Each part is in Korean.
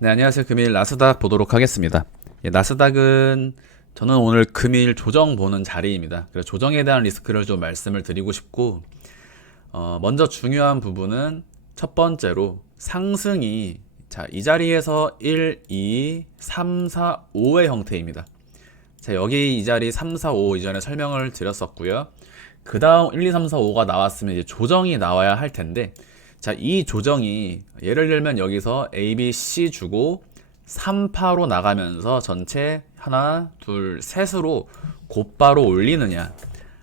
네, 안녕하세요. 금일 나스닥 보도록 하겠습니다. 나스닥은 저는 오늘 금일 조정 보는 자리입니다. 그래서 조정에 대한 리스크를 좀 말씀을 드리고 싶고, 먼저 중요한 부분은 첫 번째로 상승이 이 자리에서 1, 2, 3, 4, 5의 형태입니다. 자, 여기 이 자리 3, 4, 5 이전에 설명을 드렸었고요. 그 다음 1, 2, 3, 4, 5가 나왔으면 이제 조정이 나와야 할 텐데, 자, 이 조정이 예를 들면 여기서 A, B, C 주고 3파로 나가면서 전체 하나, 둘, 셋으로 곧바로 올리느냐,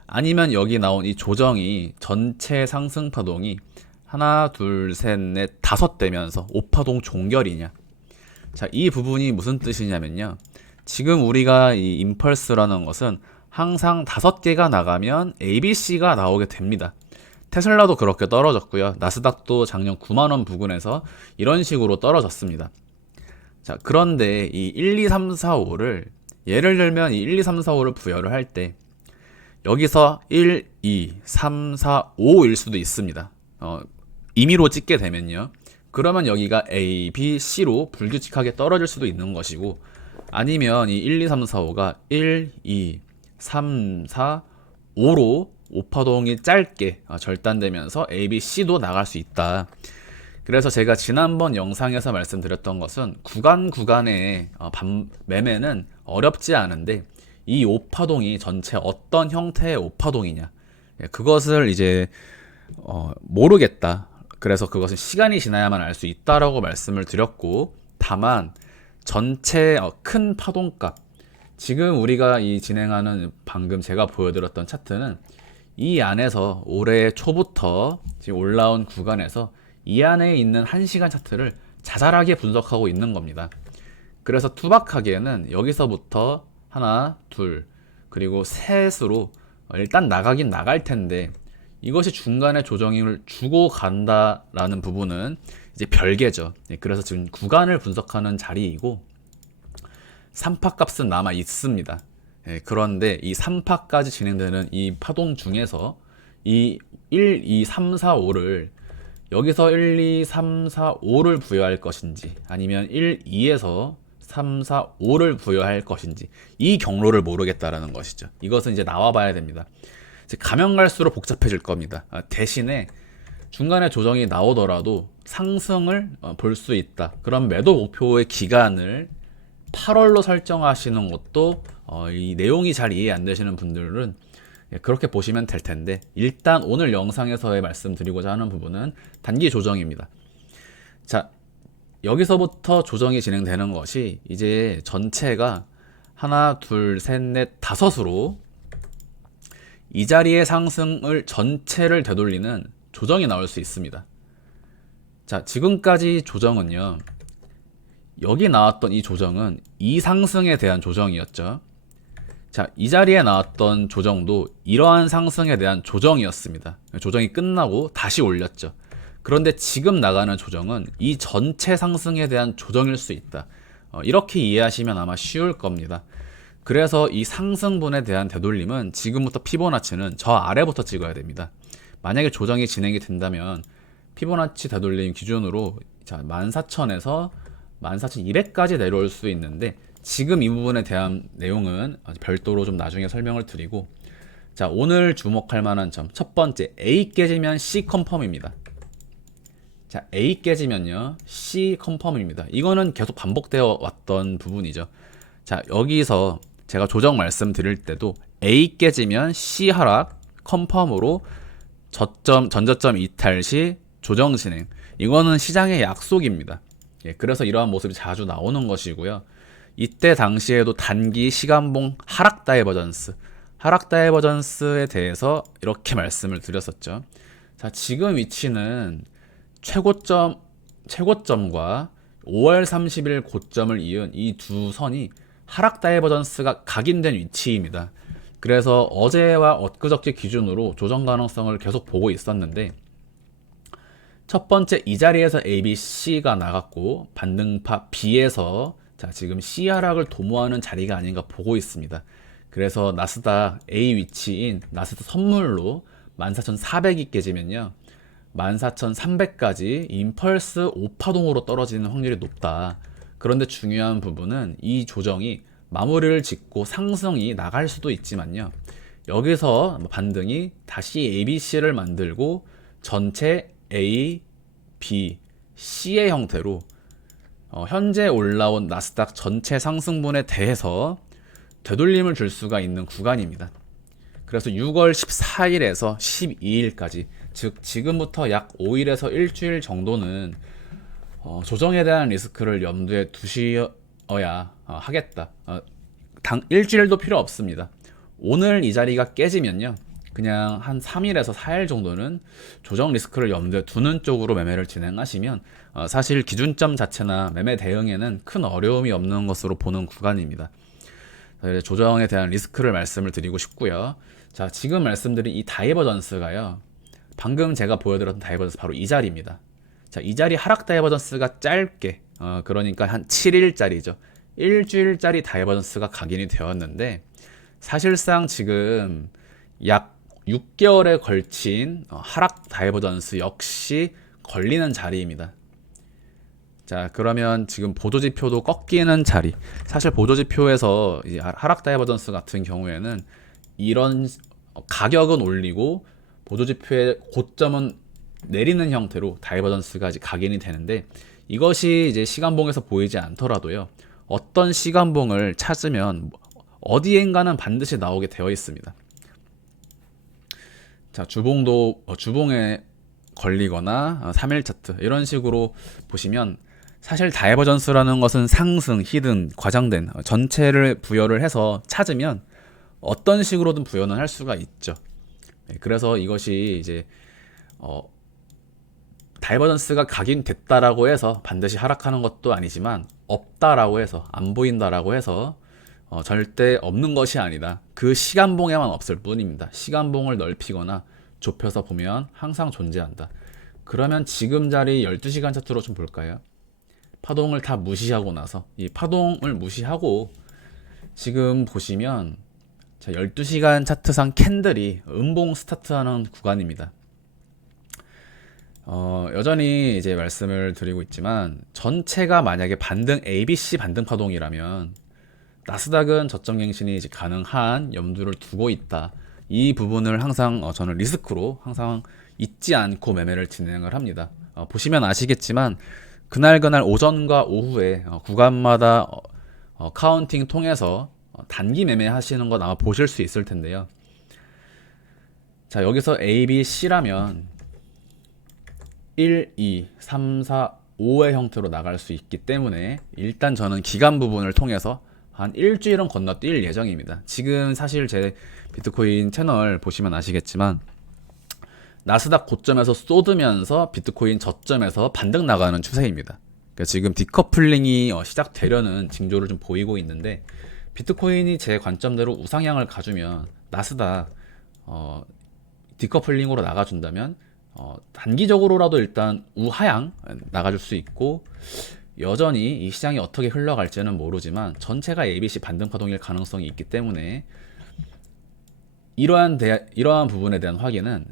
아니면 여기 나온 이 조정이 전체 상승 파동이 하나, 둘, 셋, 넷, 다섯 되면서 5파동 종결이냐. 자, 이 부분이 무슨 뜻이냐면요. 지금 우리가 이 임펄스라는 것은 항상 5개가 나가면 ABC가 나오게 됩니다. 테슬라도 그렇게 떨어졌고요. 나스닥도 작년 9만원 부근에서 이런 식으로 떨어졌습니다. 자, 그런데 이 1, 2, 3, 4, 5를 예를 들면 이 1, 2, 3, 4, 5를 부여를 할 때 여기서 1, 2, 3, 4, 5일 수도 있습니다. 임의로 찍게 되면요. 그러면 여기가 A, B, C로 불규칙하게 떨어질 수도 있는 것이고, 아니면 이 1, 2, 3, 4, 5가 1, 2, 3, 4, 5로 5파동이 짧게 절단되면서 A, B, C도 나갈 수 있다. 그래서 제가 지난번 영상에서 말씀드렸던 것은 구간의 매매는 어렵지 않은데 이 5파동이 전체 어떤 형태의 5파동이냐, 그것을 이제 모르겠다. 그래서 그것은 시간이 지나야만 알 수 있다라고 말씀을 드렸고, 다만 전체 큰 파동값, 지금 우리가 이 진행하는 방금 제가 보여드렸던 차트는 이 안에서 올해 초부터 지금 올라온 구간에서 이 안에 있는 1시간 차트를 자잘하게 분석하고 있는 겁니다. 그래서 투박하기에는 여기서부터 하나, 둘, 그리고 셋으로 일단 나가긴 나갈 텐데, 이것이 중간에 조정을 주고 간다라는 부분은 이제 별개죠. 그래서 지금 구간을 분석하는 자리이고 3파 값은 남아 있습니다. 그런데 이 3파까지 진행되는 이 파동 중에서 이 1, 2, 3, 4, 5를 여기서 1, 2, 3, 4, 5를 부여할 것인지, 아니면 1, 2에서 3, 4, 5를 부여할 것인지, 이 경로를 모르겠다라는 것이죠. 이것은 이제 나와봐야 됩니다. 가면 갈수록 복잡해질 겁니다. 대신에 중간에 조정이 나오더라도 상승을 볼 수 있다. 그럼 매도 목표의 기간을 8월로 설정하시는 것도 이 내용이 잘 이해 안 되시는 분들은 그렇게 보시면 될 텐데, 일단 오늘 영상에서의 말씀드리고자 하는 부분은 단기 조정입니다. 자, 여기서부터 조정이 진행되는 것이 이제 전체가 하나, 둘, 셋, 넷, 다섯으로 이 자리의 상승을 전체를 되돌리는 조정이 나올 수 있습니다. 자, 지금까지 조정은요, 여기 나왔던 이 조정은 이 상승에 대한 조정이었죠. 자, 이 자리에 나왔던 조정도 이러한 상승에 대한 조정이었습니다. 조정이 끝나고 다시 올렸죠. 그런데 지금 나가는 조정은 이 전체 상승에 대한 조정일 수 있다. 이렇게 이해하시면 아마 쉬울 겁니다. 그래서 이 상승분에 대한 되돌림은 지금부터 피보나치는 저 아래부터 찍어야 됩니다. 만약에 조정이 진행이 된다면 피보나치 되돌림 기준으로 14,000에서 14,200까지 내려올 수 있는데, 지금 이 부분에 대한 내용은 별도로 좀 나중에 설명을 드리고, 자, 오늘 주목할 만한 점, 첫 번째, A 깨지면 C 컨펌입니다. 자, A 깨지면요, C 컨펌입니다. 이거는 계속 반복되어 왔던 부분이죠. 자, 여기서 제가 조정 말씀드릴 때도 A 깨지면 C 하락 컨펌으로 전저점 이탈 시 조정 진행, 이거는 시장의 약속입니다. 그래서 이러한 모습이 자주 나오는 것이고요. 이때 당시에도 단기 시간봉 하락 다이버전스에 대해서 이렇게 말씀을 드렸었죠. 자, 지금 위치는 최고점과 5월 30일 고점을 이은 이 두 선이 하락 다이버전스가 각인된 위치입니다. 그래서 어제와 엊그저께 기준으로 조정 가능성을 계속 보고 있었는데, 첫 번째 이 자리에서 A, B, C가 나갔고 반등파 B에서 자, 지금 C 하락을 도모하는 자리가 아닌가 보고 있습니다. 그래서 나스닥 A 위치인 나스닥 선물로 14,400이 깨지면요, 14,300까지 임펄스 5파동으로 떨어지는 확률이 높다. 그런데 중요한 부분은 이 조정이 마무리를 짓고 상승이 나갈 수도 있지만요. 여기서 반등이 다시 ABC를 만들고 전체 A, B, C의 형태로 현재 올라온 나스닥 전체 상승분에 대해서 되돌림을 줄 수가 있는 구간입니다. 그래서 6월 14일에서 12일까지, 즉 지금부터 약 5일에서 일주일 정도는 조정에 대한 리스크를 염두에 두셔야 하겠다. 일주일도 필요 없습니다. 오늘 이 자리가 깨지면요, 그냥 한 3일에서 4일 정도는 조정 리스크를 염두에 두는 쪽으로 매매를 진행하시면 사실 기준점 자체나 매매 대응에는 큰 어려움이 없는 것으로 보는 구간입니다. 조정에 대한 리스크를 말씀을 드리고 싶고요. 자, 지금 말씀드린 이 다이버전스가요, 방금 제가 보여드렸던 다이버전스 바로 이 자리입니다. 자, 이 자리 하락 다이버전스가 짧게 그러니까 한 7일짜리죠. 일주일짜리 다이버전스가 각인이 되었는데, 사실상 지금 약 6개월에 걸친 하락 다이버전스 역시 걸리는 자리입니다. 자, 그러면 지금 보조지표도 꺾이는 자리. 사실 보조지표에서 이제 하락 다이버전스 같은 경우에는 이런 가격은 올리고 보조지표의 고점은 내리는 형태로 다이버전스가 이제 각인이 되는데, 이것이 이제 시간봉에서 보이지 않더라도요, 어떤 시간봉을 찾으면 어디엔가는 반드시 나오게 되어 있습니다. 자, 주봉에 걸리거나 3일 차트 이런 식으로 보시면, 사실 다이버전스라는 것은 상승, 히든, 과장된 전체를 부여를 해서 찾으면 어떤 식으로든 부여는 할 수가 있죠. 그래서 이것이 이제 다이버전스가 각인됐다라고 해서 반드시 하락하는 것도 아니지만, 없다라고 해서, 안 보인다라고 해서 절대 없는 것이 아니다. 그 시간봉에만 없을 뿐입니다. 시간봉을 넓히거나 좁혀서 보면 항상 존재한다. 그러면 지금 자리 12시간 차트로 좀 볼까요? 파동을 다 무시하고 나서, 이 파동을 무시하고 지금 보시면, 자, 12시간 차트상 캔들이 음봉 스타트하는 구간입니다. 여전히 이제 말씀을 드리고 있지만, 전체가 만약에 반등 ABC 반등 파동이라면 나스닥은 저점 갱신이 이제 가능한 염두를 두고 있다. 이 부분을 항상 저는 리스크로 항상 잊지 않고 매매를 진행을 합니다. 보시면 아시겠지만 그날 오전과 오후에 구간마다 카운팅 통해서 단기 매매 하시는 것 아마 보실 수 있을 텐데요. 자, 여기서 A, B, C라면 1, 2, 3, 4, 5의 형태로 나갈 수 있기 때문에 일단 저는 기간 부분을 통해서 한 일주일은 건너뛸 예정입니다. 지금 사실 제 비트코인 채널 보시면 아시겠지만 나스닥 고점에서 쏟으면서 비트코인 저점에서 반등 나가는 추세입니다. 그러니까 지금 디커플링이 시작되려는 징조를 좀 보이고 있는데, 비트코인이 제 관점대로 우상향을 가주면 나스닥 디커플링으로 나가준다면 단기적으로라도 일단 우하향 나가줄 수 있고, 여전히 이 시장이 어떻게 흘러갈지는 모르지만 전체가 ABC 반등 파동일 가능성이 있기 때문에 이러한 부분에 대한 확인은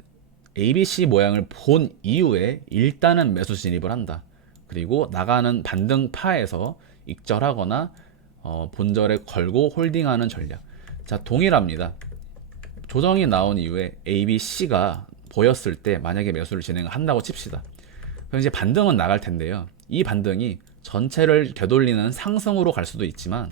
ABC 모양을 본 이후에 일단은 매수 진입을 한다. 그리고 나가는 반등파에서 익절하거나 본절에 걸고 홀딩하는 전략. 자, 동일합니다. 조정이 나온 이후에 ABC가 보였을 때 만약에 매수를 진행한다고 칩시다. 그럼 이제 반등은 나갈 텐데요. 이 반등이 전체를 되돌리는 상승으로 갈 수도 있지만,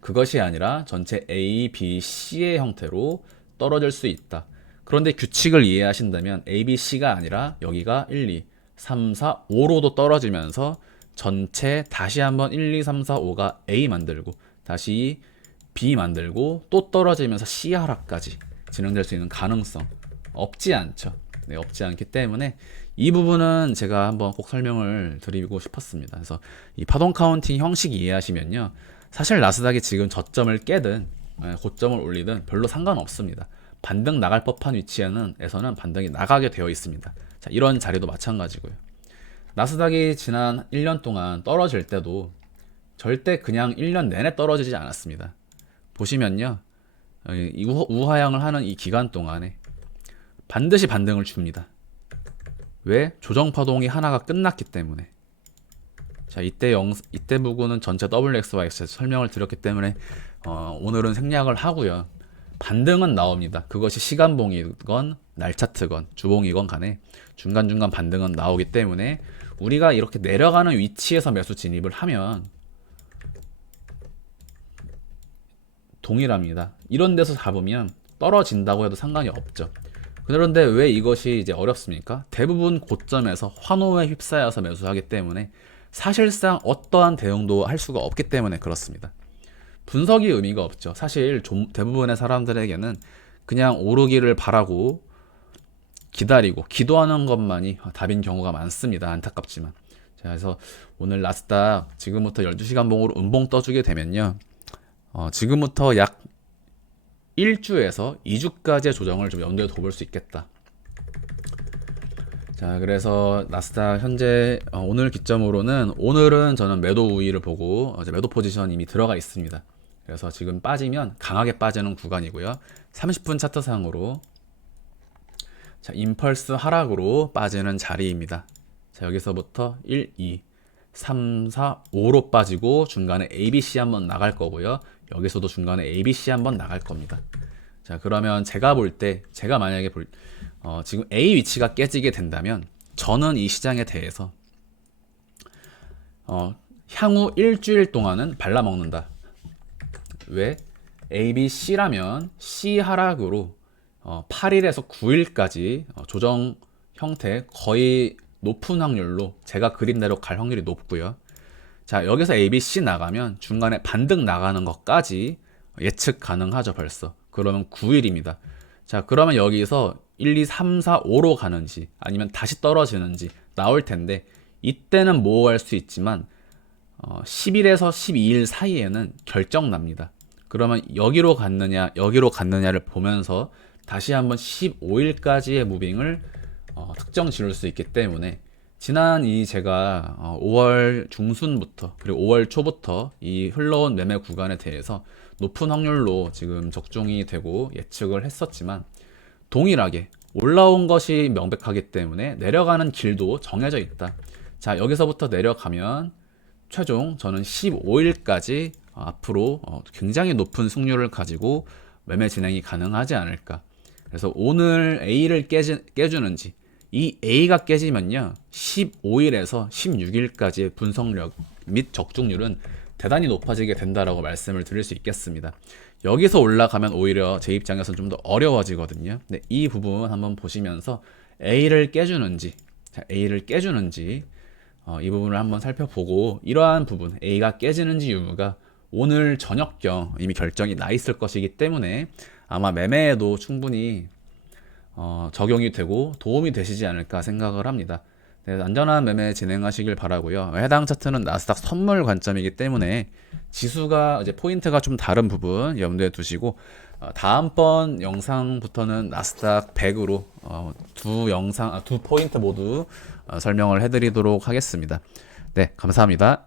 그것이 아니라 전체 A, B, C의 형태로 떨어질 수 있다. 그런데 규칙을 이해하신다면 A, B, C가 아니라 여기가 1, 2, 3, 4, 5로도 떨어지면서 전체 다시 한번 1, 2, 3, 4, 5가 A 만들고 다시 B 만들고 또 떨어지면서 C 하락까지 진행될 수 있는 가능성 없지 않죠. 네, 없지 않기 때문에 이 부분은 제가 한번 꼭 설명을 드리고 싶었습니다. 그래서 이 파동 카운팅 형식 이해하시면요, 사실 나스닥이 지금 저점을 깨든 고점을 올리든 별로 상관없습니다. 반등 나갈 법한 위치에서는 반등이 나가게 되어 있습니다. 자, 이런 자리도 마찬가지고요. 나스닥이 지난 1년 동안 떨어질 때도 절대 그냥 1년 내내 떨어지지 않았습니다. 보시면요, 이 우하향을 하는 이 기간 동안에 반드시 반등을 줍니다. 왜? 조정 파동이 하나가 끝났기 때문에. 자, 이때 부분은 전체 WXYZ 설명을 드렸기 때문에 오늘은 생략을 하고요. 반등은 나옵니다. 그것이 시간봉이건 날차트건 주봉이건 간에 중간중간 반등은 나오기 때문에 우리가 이렇게 내려가는 위치에서 매수 진입을 하면 동일합니다. 이런 데서 잡으면 떨어진다고 해도 상관이 없죠. 그런데 왜 이것이 이제 어렵습니까? 대부분 고점에서 환호에 휩싸여서 매수하기 때문에 사실상 어떠한 대응도 할 수가 없기 때문에 그렇습니다. 분석이 의미가 없죠. 사실 대부분의 사람들에게는 그냥 오르기를 바라고 기다리고 기도하는 것만이 답인 경우가 많습니다. 안타깝지만. 자, 그래서 오늘 나스닥 지금부터 12시간 봉으로 음봉 떠주게 되면요. 지금부터 약 1주에서 2주까지의 조정을 좀 염두에 둬볼 수 있겠다. 자, 그래서 나스닥 현재 오늘 기점으로는 오늘은 저는 매도 우위를 보고 매도 포지션 이미 들어가 있습니다. 그래서 지금 빠지면 강하게 빠지는 구간이고요. 30분 차트상으로 자, 임펄스 하락으로 빠지는 자리입니다. 자, 여기서부터 1, 2, 3, 4, 5로 빠지고 중간에 ABC 한번 나갈 거고요. 여기서도 중간에 ABC 한번 나갈 겁니다. 자, 그러면 제가 만약에 지금 A 위치가 깨지게 된다면 저는 이 시장에 대해서 향후 일주일 동안은 발라먹는다. 왜? A, B, C라면 C 하락으로 8일에서 9일까지 조정 형태 거의 높은 확률로 제가 그린 대로 갈 확률이 높고요. 자, 여기서 A, B, C 나가면 중간에 반등 나가는 것까지 예측 가능하죠, 벌써. 그러면 9일입니다. 자, 그러면 여기서 1, 2, 3, 4, 5로 가는지 아니면 다시 떨어지는지 나올 텐데 이때는 모호할 수 있지만 10일에서 12일 사이에는 결정 납니다. 그러면 여기로 갔느냐를 보면서 다시 한번 15일까지의 무빙을 특정 지을 수 있기 때문에 지난 제가 5월 중순부터 그리고 5월 초부터 이 흘러온 매매 구간에 대해서 높은 확률로 지금 적중이 되고 예측을 했었지만 동일하게 올라온 것이 명백하기 때문에 내려가는 길도 정해져 있다. 자, 여기서부터 내려가면 최종 저는 15일까지 앞으로 굉장히 높은 승률을 가지고 매매 진행이 가능하지 않을까. 그래서 오늘 A를 깨주는지 이 A가 깨지면요 15일에서 16일까지의 분석력 및 적중률은 대단히 높아지게 된다라고 말씀을 드릴 수 있겠습니다. 여기서 올라가면 오히려 제 입장에서는 좀 더 어려워지거든요. 근데 이 부분 한번 보시면서 A를 깨주는지 이 부분을 한번 살펴보고 이러한 부분 A가 깨지는지 유무가 오늘 저녁경 이미 결정이 나 있을 것이기 때문에 아마 매매에도 충분히 적용이 되고 도움이 되시지 않을까 생각을 합니다. 네, 안전한 매매 진행하시길 바라고요. 해당 차트는 나스닥 선물 관점이기 때문에 지수가 이제 포인트가 좀 다른 부분 염두에 두시고 다음번 영상부터는 나스닥 100으로 두 포인트 모두 설명을 해드리도록 하겠습니다. 네, 감사합니다.